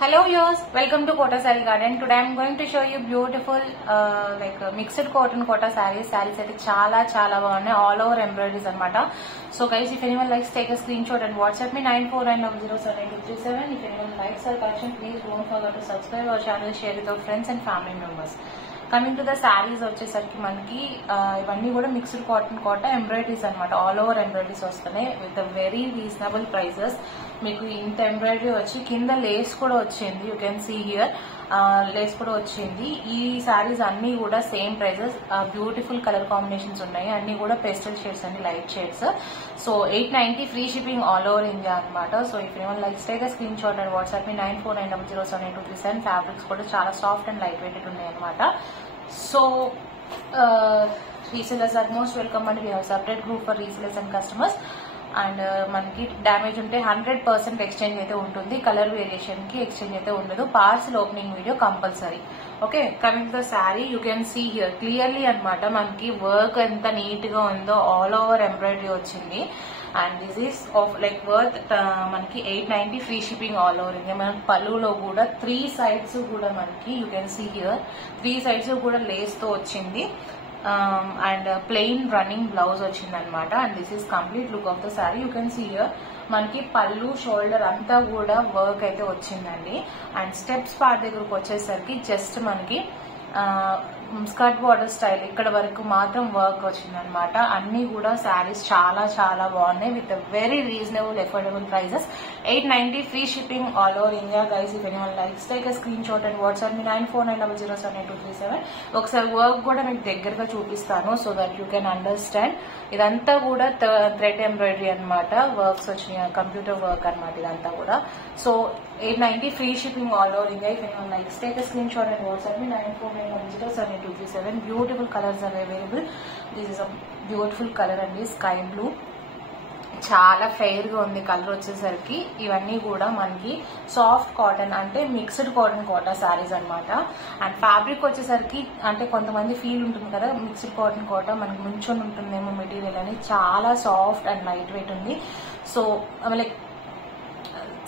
Hello viewers, welcome to Kota Saree Garden. Today I am going to show you beautiful mixed cotton Kota sarees. Sarees అయితే చాలా బాగున్నాయి, all over embroideries అన్నమాట. So guys, if anyone likes, take a screenshot and WhatsApp me 9490078237. If anyone likes our collection, please don't forget to subscribe our channel, share with your friends and family members. Coming to the saris వచ్చేసరికి మనకి ఇవన్నీ కూడా mixed cotton Kota embroideries అనమాట. All over embroideries వస్తున్నాయి with very reasonable prices. మీకు ఇంత embroidery వచ్చి కింద లేస్ కూడా వచ్చింది, you can see here lace కూడా వచ్చింది. ఈ శారీస్ అన్ని కూడా same prices, beautiful colour combinations ఉన్నాయి, అన్ని కూడా పెస్టల్ షేడ్స్ అండి, light shades. So 890 free shipping all over India అనమాట. So if anyone likes take a screenshot and WhatsApp me 9490078237. Fabrics కూడా చాలా సాఫ్ట్ అండ్ లైట్ వెయిట్ ఉన్నాయి అనమాట. So resellers are most welcome and we have separate group for resellers and customers. And మనకి damage ఉంటే 100% exchange అయితే ఉంటుంది, colour variation కి exchange అయితే ఉండదు. Parcel opening video compulsory. Okay, coming to the sari, you can see here clearly అనమాట. మనకి work ఎంత నీట్ గా ఉందో, ఆల్ ఓవర్ ఎంబ్రాయిడరీ వచ్చింది. And this is of like worth మనకి 890 free shipping all over India. మనకి పళ్ళులో కూడా 3 sides కూడా మనకి you can see here 3 sides కూడా లేస్ తో వచ్చింది. అండ్ ప్లెయిన్ రన్నింగ్ బ్లౌజ్ వచ్చింది అనమాట. And this is complete look of the sari. You can see here మనకి పళ్ళు షోల్డర్ అంతా కూడా వర్క్ అయితే వచ్చిందండి. అండ్ స్టెప్స్ పార్ట్ దగ్గరకు వచ్చేసరికి జస్ట్ మనకి స్కర్ట్ బార్డర్ స్టైల్ ఇక్కడ వరకు మాత్రం వర్క్ వచ్చిందనమాట. అన్ని కూడా శారీస్ చాలా బాగున్నాయి with very reasonable affordable prices. 890 free shipping all over India. Guys, if anyone likes take a screenshot and WhatsApp me 9490078237. ఒకసారి వర్క్ కూడా మీకు దగ్గరగా చూపిస్తాను so that you can understand. ఇదంతా కూడా థ్రెడ్ ఎంబ్రాయిడరీ అనమాట, వర్క్స్ వచ్చినాయి, కంప్యూటర్ వర్క్ అనమాట ఇదంతా కూడా. So 890 free shipping all over India. If anyone likes take a screenshot and WhatsApp me 9490078237. Beautiful colours are available. This is a beautiful colour అండి, sky blue. చాలా fair గా ఉంది colour వచ్చేసరికి. ఇవన్నీ కూడా మనకి సాఫ్ట్ కాటన్ అంటే మిక్స్డ్ కాటన్ కోటా శారీస్ అనమాట. అండ్ ఫ్యాబ్రిక్ వచ్చేసరికి అంటే కొంతమంది ఫీల్ ఉంటుంది కదా, మిక్స్డ్ కాటన్ కోటా మనకి ముంచొని ఉంటుందేమో మెటీరియల్ అని, చాలా సాఫ్ట్ అండ్ లైట్ వెయిట్ ఉంది. సో లైక్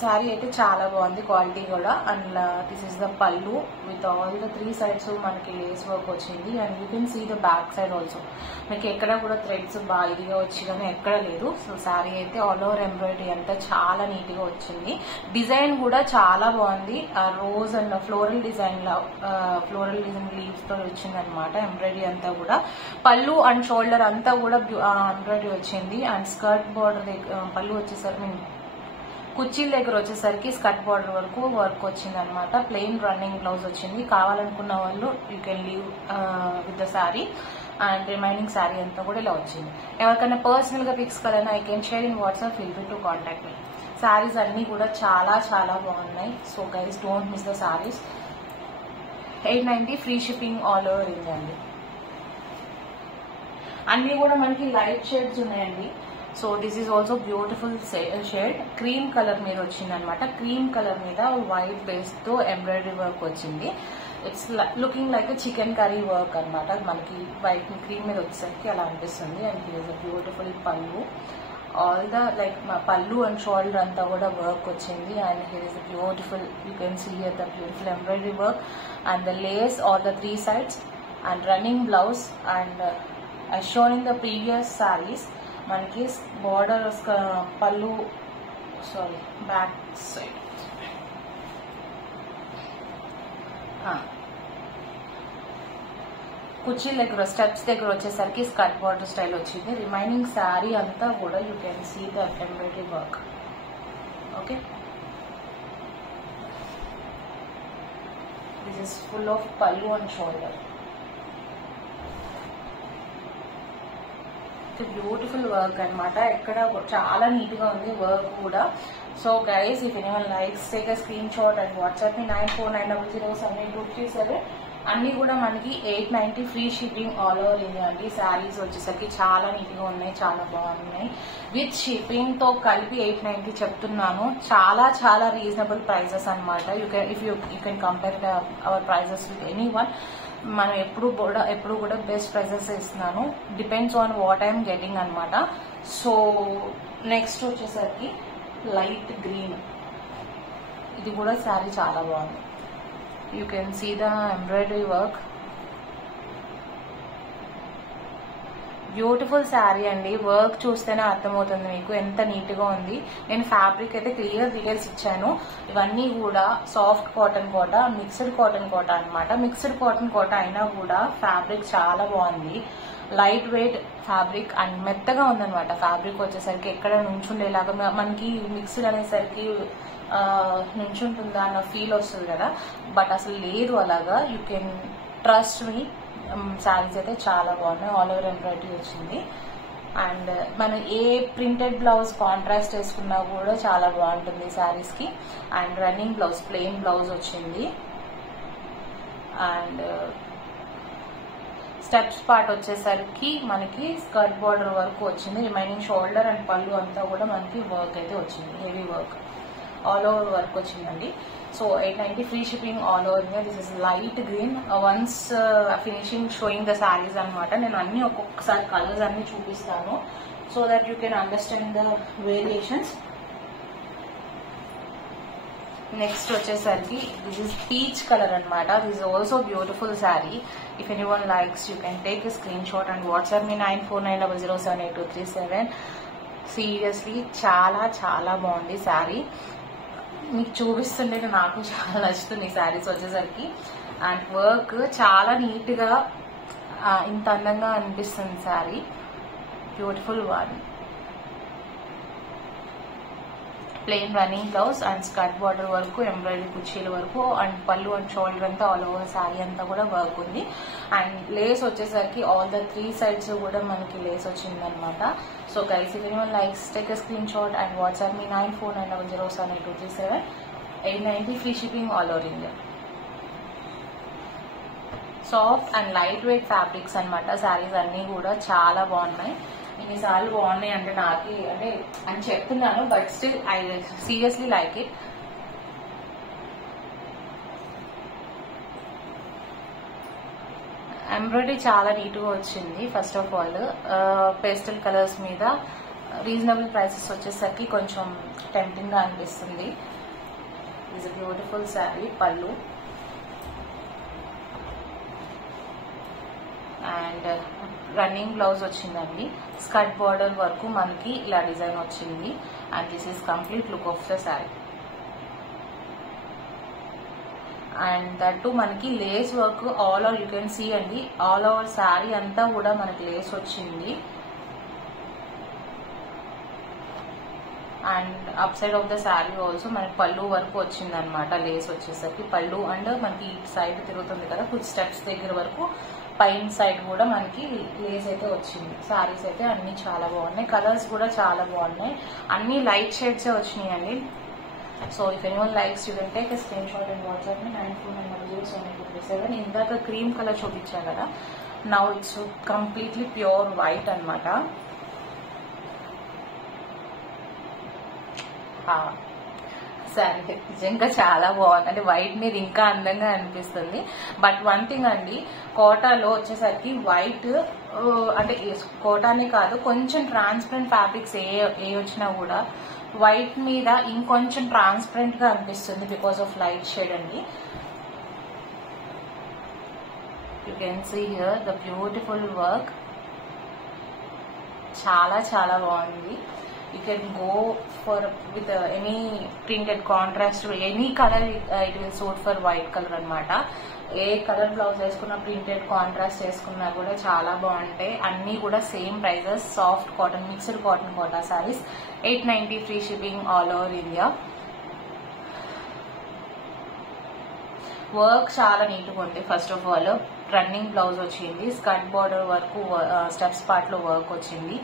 శారీ అయితే చాలా బాగుంది, క్వాలిటీ కూడా. And this is the pallu with all the 3 sides మనకి లేస్ వర్క్ వచ్చింది. And you can see the back side also. మీకు ఎక్కడ కూడా థ్రెడ్స్ బాగా ఇదిగా వచ్చి కానీ ఎక్కడ లేదు. సో శారీ అయితే ఆల్ ఓవర్ ఎంబ్రాయిడరీ అంతా చాలా నీట్ గా వచ్చింది. డిజైన్ కూడా చాలా బాగుంది, rose and floral design leaves తో వచ్చింది అనమాట ఎంబ్రాయిడరీ అంతా కూడా. పళ్ళు అండ్ షోల్డర్ అంతా కూడా ఎంబ్రాయిడరీ వచ్చింది. అండ్ స్కర్ట్ బార్డర్ పళ్ళు వచ్చేసరికి కుర్చీల దగ్గర వచ్చేసరికి స్కర్ట్ బార్డర్ వరకు వర్క్ వచ్చింది అనమాట. ప్లెయిన్ రన్నింగ్ బ్లౌజ్ వచ్చింది. కావాలనుకున్న వాళ్ళు you can leave with the sari. And remaining sari అంతా కూడా ఇలా వచ్చింది. ఎవరికైనా పర్సనల్ గా పిక్స్ కావాలన్నా I can share in WhatsApp, feel free to contact me. Saris అన్ని కూడా చాలా బాగున్నాయి. So guys, don't miss the saris. 890 free shipping all over India అండి. అన్ని కూడా మనకి లైట్ షేడ్స్ ఉన్నాయండి. So this is also beautiful shade, cream colour మీద వచ్చింది అనమాట. క్రీమ్ కలర్ మీద వైట్ బేస్ తో ఎంబ్రాయిడరీ వర్క్ వచ్చింది. It's looking like chikankari work అనమాట. మనకి వైట్ క్రీమ్ మీద వచ్చేసరికి అలా అనిపిస్తుంది. And here is a beautiful pallu, all the like pallu and shoulder అంతా కూడా వర్క్ వచ్చింది. And here is a beautiful, you can see here the beautiful embroidery work and the lace all the 3 sides and running blouse. And as shown in the previous sarees మనకి border pallu back side కుర్చీల దగ్గర steps దగ్గర వచ్చేసరికి skirt border style వచ్చింది. Remaining sari అంతా కూడా you can see the embroidery work. Okay, this is full of pallu and shoulder. Beautiful work అనమాట. ఎక్కడ చాలా నీట్ గా ఉంది వర్క్ కూడా. So guys, if anyone likes take a screenshot and WhatsApp me 9490078237. అన్ని కూడా మనకి 890 free shipping all over India అండి. శారీస్ వచ్చేసరికి చాలా నీట్ గా ఉన్నాయి, చాలా బాగున్నాయి. విత్ షిప్పింగ్ తో కలిపి 890 చెప్తున్నాను. చాలా రీజనబుల్ ప్రైజెస్ అనమాట. You can compare our prices with anyone. మనం ఎప్పుడు కూడా బెస్ట్ ప్రైజెస్ ఇస్తున్నాను, depends on what I'm getting అనమాట. సో నెక్స్ట్ వచ్చేసరికి లైట్ గ్రీన్, ఇది కూడా శారీ చాలా బాగుంది. You can see the embroidery work. Beautiful sari అండి. వర్క్ చూస్తేనే అర్థమవుతుంది మీకు ఎంత నీట్ గా ఉంది. నేను ఫ్యాబ్రిక్ అయితే క్లియర్ డీటెయిల్స్ ఇచ్చాను. ఇవన్నీ కూడా సాఫ్ట్ కాటన్ కోట, మిక్స్డ్ కాటన్ కోట అన్నమాట. మిక్స్డ్ కాటన్ కోట అయినా కూడా ఫ్యాబ్రిక్ చాలా బాగుంది. లైట్ వెయిట్ ఫ్యాబ్రిక్ అండ్ మెత్తగా ఉందన్నమాట. ఫ్యాబ్రిక్ వచ్చేసరికి ఎక్కడ నుంచుండేలాగా, మనకి మిక్స్డ్ అనేసరికి నుంచుంటుందా అన్న ఫీల్ వస్తుంది కదా, బట్ అసలు లేదు అలాగా. You can trust me. Saris అయితే చాలా బాగున్నాయి. ఆల్ ఓవర్ ఎంబ్రాయిడరీ వచ్చింది. అండ్ మనం ఏ ప్రింటెడ్ బ్లౌజ్ కాంట్రాస్ట్ వేసుకున్నా కూడా చాలా బాగుంటుంది శారీస్ కి. And running blouse, plain blouse వచ్చింది. అండ్ స్టెప్స్ పార్ట్ వచ్చేసరికి మనకి స్కర్ట్ బార్డర్ వర్క్ వచ్చింది. రిమైనింగ్ షోల్డర్ అండ్ పళ్ళు అంతా కూడా మనకి వర్క్ అయితే వచ్చింది. Heavy work, all over work వచ్చిందండి. So 890 free shipping all over India. This is light green. Once finishing showing the saris అనమాట. నేను అన్ని ఒక్కొక్కసారి కలర్స్ అన్ని చూపిస్తాను so that you can understand the variations. Next వచ్చేసరికి దిస్ ఇస్ పీచ్ కలర్ అనమాట. This is also beautiful sari. If any one likes you can take a screenshot and WhatsApp me 9490078237. Seriously చాలా చాలా బాగుంది శారీ. మీకు చూపిస్తుంటే నాకు చాలా నచ్చుతుంది ఈ శారీస్ వచ్చేసరికి. అండ్ వర్క్ చాలా నీట్ గా ఇంత అందంగా అనిపిస్తుంది sari. Beautiful one. Plain running blouse and skirt border వరకు, ఎంబ్రాయిడరీ కుర్చీల వరకు, అండ్ పళ్ళు అండ్ షోల్డర్ అంతా ఆల్ ఓవర్ శారీ అంతా కూడా వర్క్ ఉంది. అండ్ లేస్ వచ్చేసరికి ఆల్ ద 3 sides కూడా మనకి లేస్ వచ్చింది అనమాట. So guys, if anyone likes take a screenshot and WhatsApp me 9490078237. 890 free shipping all over India. Soft and light weight fabrics అనమాట. శారీస్ అన్ని కూడా చాలా బాగున్నాయి. ఇన్నిసార్లు బాగున్నాయి అంటే నాకు అంటే అని చెప్తున్నాను, but still I seriously like it. Embroidery చాలా నీట్ గా వచ్చింది. First of all pastel colours మీద రీజనబుల్ ప్రైసెస్ వచ్చేసరికి కొంచెం టెంప్టింగ్ గా అనిపిస్తుంది. It's beautiful sari. Pallu and running blouse వచ్చిందండి. స్కర్ట్ బార్డర్ వరకు మనకి ఇలా డిజైన్ వచ్చింది. And this is complete look of the sari. And that మనకి lace work all over you can see అండి. ఆల్ ఓవర్ శారీ అంతా కూడా మనకి లేస్ వచ్చింది. And up side of the sari also మనకి పళ్ళు వరకు వచ్చింది అనమాట. లేస్ వచ్చేసరికి పళ్ళు అండ్ మనకి ఇటు సైడ్ తిరుగుతుంది కదా, ఫుడ్ స్టెప్స్ దగ్గర వరకు పైన సైడ్ కూడా మనకి లేస్ అయితే వచ్చింది. శారీస్ అయితే అన్ని చాలా బాగున్నాయి. కలర్స్ కూడా చాలా బాగున్నాయి. అన్ని లైట్ షేడ్స్ వచ్చినాయి అండి. So if anyone likes you can take a screenshot and WhatsApp me 9490078237. ఇందాక క్రీమ్ కలర్ చూపించా కదా, now it's completely pure white అనమాట. సరే, నిజంగా చాలా బాగుంది. అంటే వైట్ మీద ఇంకా అందంగా అనిపిస్తుంది. బట్ వన్ థింగ్ అండి, కోటాలో వచ్చేసరికి వైట్ అంటే కోటానే కాదు, కొంచెం ట్రాన్స్పరెంట్ ఫ్యాబ్రిక్స్ ఏ వచ్చినా కూడా వైట్ మీద ఇంకొంచెం ట్రాన్స్పరెంట్ గా అనిపిస్తుంది బికాస్ ఆఫ్ లైట్ షేడ్ అండి. You can see here the beautiful work. చాలా చాలా బాగుంది. You can go for with any printed contrast, any color it will suit for white color అనమాట. ఏ కలర్ బ్లౌజ్ వేసుకున్నా, ప్రింటెడ్ కాంట్రాస్ట్ వేసుకున్నా కూడా చాలా బాగుంటాయి. అన్ని కూడా same prices. Soft cotton, mixed cotton Kota saris. 890 free shipping all over India. Work చాలా నీట్గా ఉంది. First of all running blouse వచ్చింది. స్కర్ట్ బార్డర్ వరకు స్టెప్స్ పార్ట్ లో వర్క్ వచ్చింది.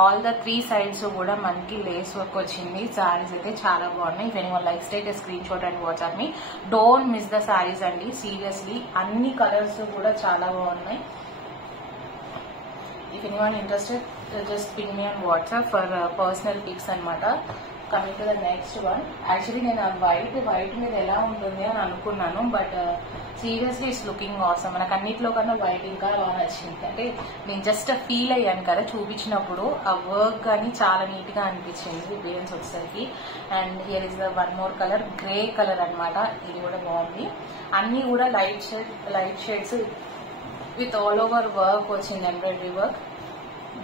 ఆల్ ద 3 sides కూడా మనకి లేస్ వర్క్ వచ్చింది. శారీస్ అయితే చాలా బాగున్నాయి. If anyone likes take a screenshot and WhatsApp me. Don't miss the saris అండి. సీరియస్లీ అన్ని కలర్స్ కూడా చాలా బాగున్నాయి. If anyone interested just ping me on WhatsApp for personal pics అనమాట. Coming to the next one. Actually నేను white మీద ఎలా ఉంటుంది అని అనుకున్నాను, but seriously it's looking awesome. మనకు అన్నిట్లో కన్నా వైట్ ఇంకా బాగా నచ్చింది. అంటే నేను జస్ట్ ఫీల్ అయ్యాను కదా చూపించినప్పుడు, ఆ వర్క్ కానీ చాలా నీట్ గా అనిపించింది బేన్స్ వచ్చేసరికి. And here is the one more colour, grey colour అనమాట. ఇది కూడా బాగుంది. అన్ని కూడా light shades with all over work వచ్చింది, ఎంబ్రాయిడరీ వర్క్.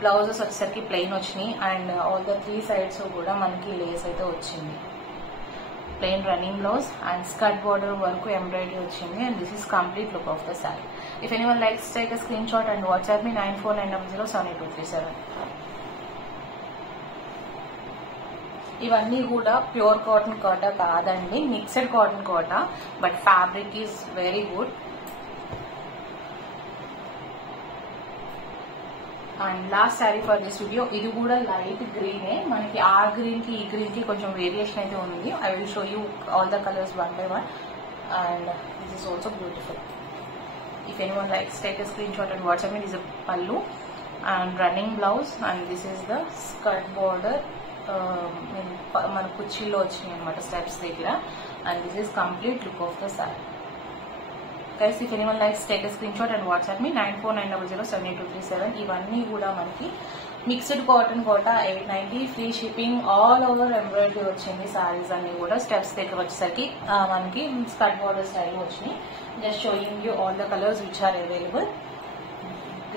బ్లౌజెస్ వచ్చేసరికి ప్లెయిన్ వచ్చినాయి. అండ్ ఆల్ ద 3 sides కూడా మనకి లేస్ అయితే వచ్చింది. Plain running blouse and skirt border వరకు ఎంబ్రాయిడరీ వచ్చింది. And this is complete look of the sari. If anyone likes take a screen shot and WhatsApp మీ 94907827. ఇవన్నీ కూడా ప్యూర్ కాటన్ కోటా కాదండి, mixed cotton Kota, but fabric is very good. And last sari for this video, ఇది కూడా light గ్రీనే. మనకి ఆ green కి ఈ green కి కొంచెం వేరియేషన్ అయితే ఉంది. I will show you all the colours one by one. And this is also beautiful. If anyone likes take a screenshot and WhatsApp me. This is pallu and running blouse and this is the skirt border. మన కుర్చీలో వచ్చినాయి అనమాట steps దగ్గర. And this is complete look of the sari. Guys, if anyone likes, take a screenshot and WhatsApp me 9490078237. ఇవన్నీ కూడా మనకి mixed cotton Kota 890, free shipping, all over embroidery వచ్చింది. సారీస్ అన్ని కూడా స్టెప్స్ దగ్గర వచ్చేసరికి మనకి స్కర్ట్ బార్డర్ స్టైల్ వచ్చినాయి. Just showing you all the colours which are available.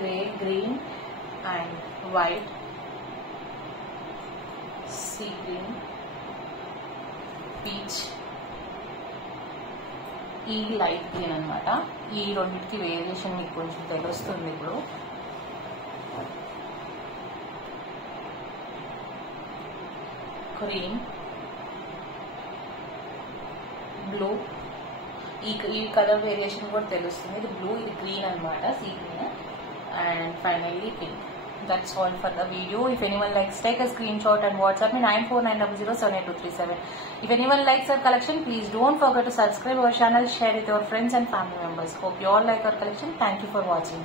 Grey, green and white, sea green, peach, ఈ లైట్ గ్రీన్ అనమాట. ఈ రెండింటికి వేరియేషన్ మీకు కొంచెం తెలుస్తుంది ఇప్పుడు. క్రీమ్, బ్లూ, ఈ కలర్ వేరియేషన్ కూడా తెలుస్తుంది. ఇది బ్లూ, ఇది గ్రీన్ అనమాట, sea green. And finally pink. That's all for the video. If anyone likes, take a screenshot and WhatsApp me 9490078237. If anyone likes our collection, please don't forget to subscribe our channel, share with your friends and family members. Hope you all like our collection. Thank you for watching.